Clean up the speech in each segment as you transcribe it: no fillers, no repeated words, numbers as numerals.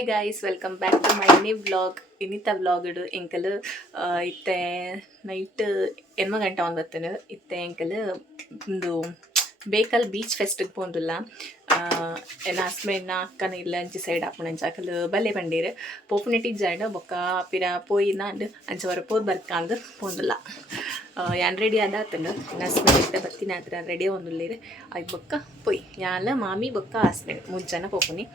Hi guys, welcome back to my new vlog. ಇನ್ನಿತ್ತ vlog ಇಡು ಎಂಕಲ್ ಇತ್ತೆ ನೈಟ್ 8 ಗಂಟೆ ಒಂಬತ್ತನು ಇತ್ತೆ ಎಂಕಲ್ ಒಂದು ಬೇಕಲ್ ಬೀಚ್ ಫೆಸ್ಟಿಗೆ ಪೋಂದುಲ್ಲ. ಎನ್ನ ಹಸ್ಬೆಂಡ್ನ ಅಕ್ಕನ ಇಲ್ಲ ಅಂಚಿ ಸೈಡ್ ಆಪುಣಂಚ ಅಕಲ್ ಬಲ್ಲೆ ಬಂಡೀರು ಪೋಪುನೆಟಿಗೆ ಜಾಯ್ಡ್ ಬೊಕ್ಕ ಪಿರ ಪೋಯಿನ ಅಂಡ್ ಅಂಚ ವರ ಪೋದ್ ಬರ್ಕಂದು ಪೋಂದುಲ್ಲ. ಯಾನ್ ರೆಡಿ ಆದಾತಂಡು ನನ್ನ ಹಸ್ಬೆಂಡ್ ಇಟ್ಟ ಬತ್ತಿನ ಹತ್ರ ರೆಡಿ ಒಂದುಲ್ಲೇರು ಆಯ್ತು ಬೊಕ್ಕ ಪೊಯ್ ಯಾಲ ಮಾಮಿ ಬೊಕ್ಕ ಹಸ್ಬೆಂಡ್ 3 ಜನ ಪೋಪುನಿ.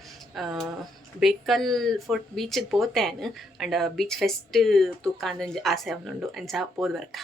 ಬೇಕಲ್ ಫೋರ್ಟ್ ಬೀಚಿಗೆ ಪೋತೇನು ಅಂಡ್ ಬೀಚ್ ಫೆಸ್ಟ್ ತೂಕಾಂದು ಆಸೆ ಅವನುಂಡು ಅಂಚ ಪೋದ್ ಬರ್ಕ.